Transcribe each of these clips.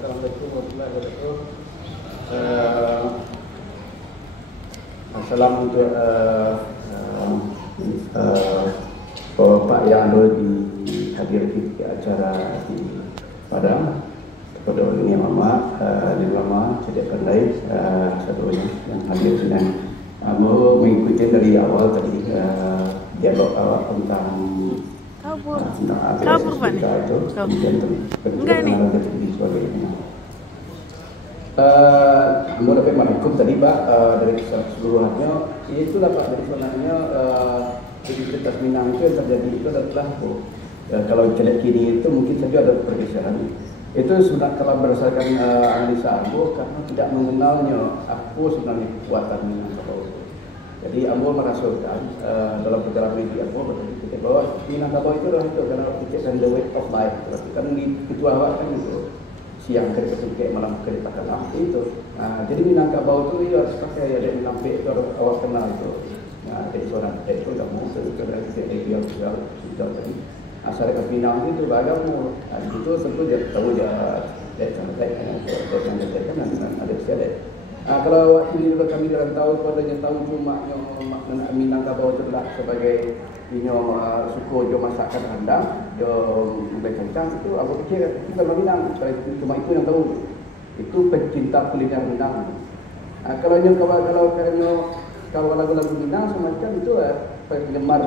Assalamualaikum warahmatullahi wabarakatuh. Salam untuk Bapak yang ada di hadir di acara di Padang, kepada ini Mama, Lama, Cedek Pandai, satunya yang hadir dengan mengikuti dari awal tadi dialog awal tentang kabur Pak nih. Enggak nih. Assalamualaikum tadi Pak, dari keseluruhannya itu dapat dari sebenarnya identitas Minang itu yang terjadi itu adalah kalau Cedek kini itu mungkin saja ada pergeseran. Itu sebenarnya kalau berdasarkan analisa Ambo karena tidak mengenalnya apa sebenarnya kekuatan Minangkabau. Jadi Ambo merasakan dalam perjalanan di Ambo berpikir bahwa Minangkabau itu adalah itu karena pikirkan the way of life. Kan di itu awal kan itu siang kerja tukik malam kerja pakai itu. Nah, jadi Minangkabau itu harus pakai ada Minangkabau itu harus awak kenal itu. Nah, jadi seorang itu tidak mau sekedar dia sudah tadi. Asal Minang itu beragam, itu tentu dia tahu dia sangat kan ada siapa. Kalau waktu ini kami dalam tahu pada yang tahu cuma makna Minangkabau itu adalah sebagai suku jo masakan handang, jo kencang itu aku pikir kita Minang, cuma itu yang tahu. Itu pencinta kuliner Minang. Kalau lagu-lagu Minang semacam itu penggemar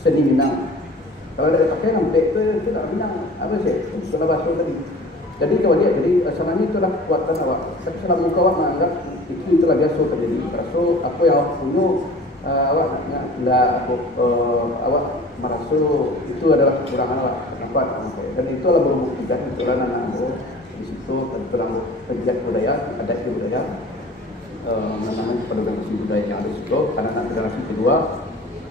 seni Minang. Kalau ada pakai nampek itu tak Minang. Apa sih? Kalau bahasa tadi. Jadi kalau dia sebenarnya itu adalah kekuatan awak. Tapi selama awak menganggap itu lagi biasa terjadi. So apa yang awak punya awak tidak awak merasa itu adalah kekurangan awak. Nampak? Dan itu adalah berbuktikan itu adalah anak di situ tentang pegiat budaya, adat budaya. Namanya pedagangsi budaya yang ada di situ. Anak-anak generasi kedua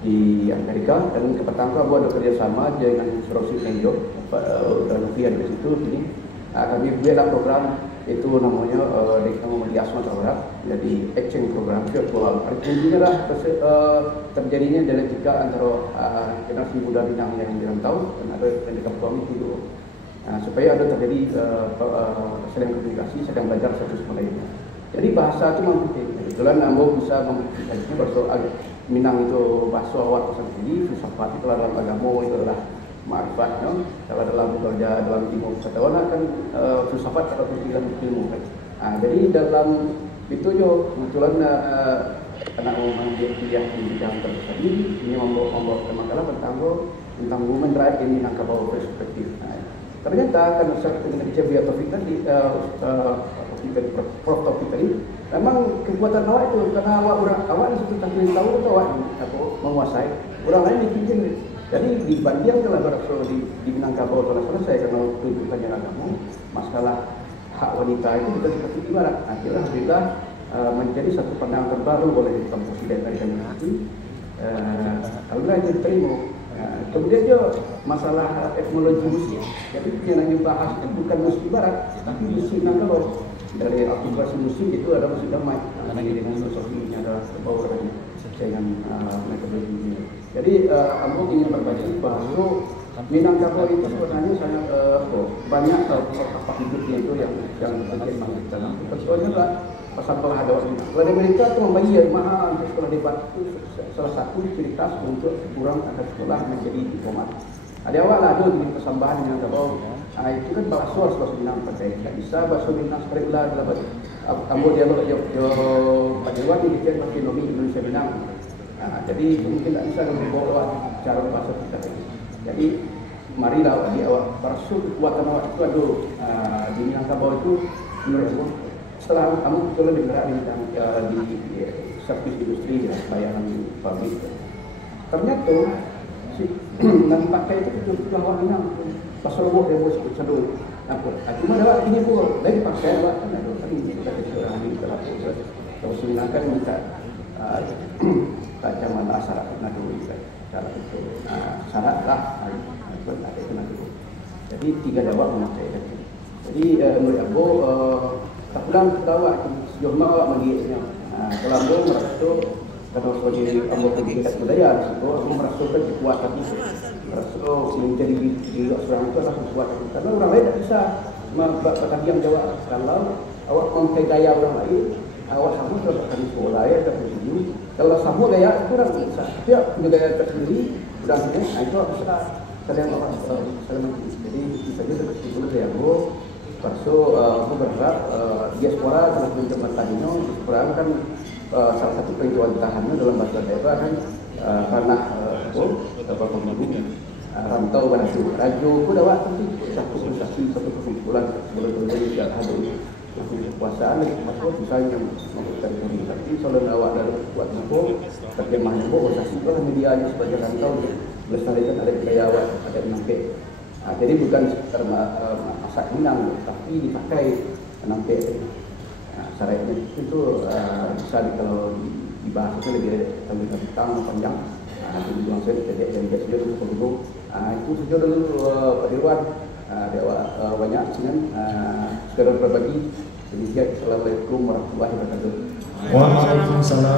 di Amerika dan pertama ada kerjasama dengan Sulawesi Tenggara dan Novian di situ. Ini kami buat program itu namanya di Asmat Awrak, jadi exchange program virtual. Artinya lah terjadinya dialektika antara generasi muda Minang yang dirantau dan ada yang kampung itu. Supaya ada terjadi sedang komunikasi, sedang belajar satu sama lain. Jadi bahasa itu penting. Kebetulan Ambo bisa membuktikannya bahasa Minang itu bahasa awak sendiri, filsafat itu dalam agama itu adalah ma'rifat, no? Kalau dalam bekerja dalam ilmu pengetahuan kan filsafat atau dalam ilmu kan. Jadi dalam itu jo kebetulan anak mengambil kuliah di bidang tersebut ini membawa makalah tentang women right in Minangkabau perspektif. Ternyata kan saya dengan Cebia Taufik tadi Prof Taufik tadi memang kekuatan awak itu karena awak itu tak tahu atau awak menguasai orang lain dikincin. Jadi dibanding kalau berasal di Minangkabau telah selesai karena tuntutan yang agama masalah hak wanita itu kita seperti ibarat. Akhirnya kita menjadi satu pandangan terbaru oleh Presiden dari kami nanti. Alhamdulillah itu diterima. Kemudian juga masalah etnologi musik. Jadi yang dibahas itu bukan musik barat, tapi musik Minangkabau. Dari akulturasi musik itu ada musik damai. Dengan filosofinya ada bawah dengan mereka begini. Jadi Ambo ingin berbagi bahwa Minangkabau itu sebenarnya sangat banyak apa hidupnya itu yang terjadi dalam. Contohnya lah pasal penghadap ini. Kalau mereka itu membayar mahal sekolah debat itu salah satu cerita untuk kurang akan sekolah menjadi diplomat. Ada awal ada di persambahan Minangkabau. Itu kan bahasa Sulawesi Minang pakai. Tidak bisa bahasa Minang seperti ular dalam Ambo dialog Pak Dewan ini dia pakai nomi Indonesia Minang. Jadi mungkin tidak bisa membawa cara bahasa kita. Jadi marilah di awal bahasa kekuatan awak itu ada di Minangkabau itu menurutku. Setelah kamu kebetulan bergerak di servis industri ya, bayaran pabrik. Ternyata nanti pakai itu sudah awak Minang. Pasal buat yang bos sebut apa? Cuma ada ini pun lagi pakai apa? Ada tadi kita orang ini kalau Sinakan minta tajaman asal nado cara itu syarat lah itu ada itu nanti. Jadi 3 dawak memakai tadi. Jadi menurut aku tak pulang ketawa sejauh mana awak melihatnya. Kalau aku merasa kalau sebagai anggota tingkat budaya di situ aku merasakan kekuatan itu. Merasa menjadi diri seorang itu adalah kekuatan karena orang lain tidak bisa Batavian Jawa kalau awak memakai gaya orang lain, awak sama terkait sekolah ya tertentu. Kalau sama gaya kurang bisa. Dia punya gaya tersendiri, udah itu bisa sedang orang sedang. Jadi bisa juga seperti itu ya bro. Perso aku berharap diaspora telah mencoba tadinya diaspora kan salah satu perjuangan tahannya dalam bahasa daerah kan ranah rantau raju ku dapat satu kumpulan sebelum tidak ada kekuasaan masuk misalnya melakukan komunikasi soal awak dari buat info terjemahnya organisasi itu medianya sebagai rantau melestarikan ada budaya awak ada nampak. Jadi bukan sekedar masak Minang tapi dipakai nampak syaratnya itu bisa kalau dibahas itu lebih panjang. Jadi bilang saya jadi jadi dulu itu saja dulu Pak Dirwan dewa banyak dengan sekedar berbagi. Demikian. Assalamualaikum warahmatullahi wabarakatuh. Waalaikumsalam.